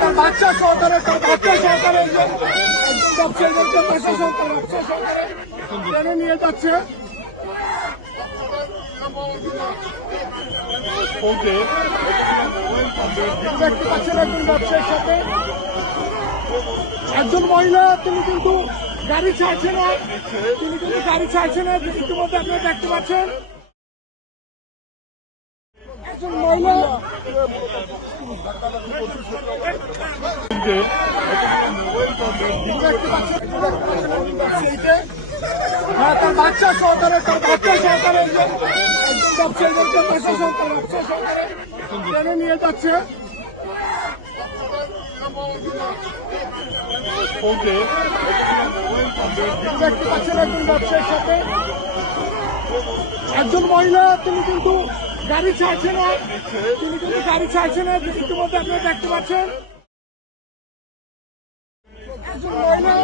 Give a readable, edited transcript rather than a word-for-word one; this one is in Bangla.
তার বাচ্চা সহকারে ট্রেনে নিয়ে যাচ্ছে। দেখতে পাচ্ছেন একজন ব্যবসায়ীর সাথে একজন মহিলা, তিনি কিন্তু গাড়ি ছাড়ছে না, ইতিমধ্যে আপনারা দেখতে পাচ্ছেন একজন মহিলা তার বাচ্চা সহকারে ট্রেনে নিয়ে যাচ্ছে। দেখতে পাচ্ছেন একজন ব্যবসায়ীর সাথে একজন মহিলা, তিনি কিন্তু গাড়ি ছাড়ছে না, ইতিমধ্যে আপনারা দেখতে পাচ্ছেন একজন মহিলা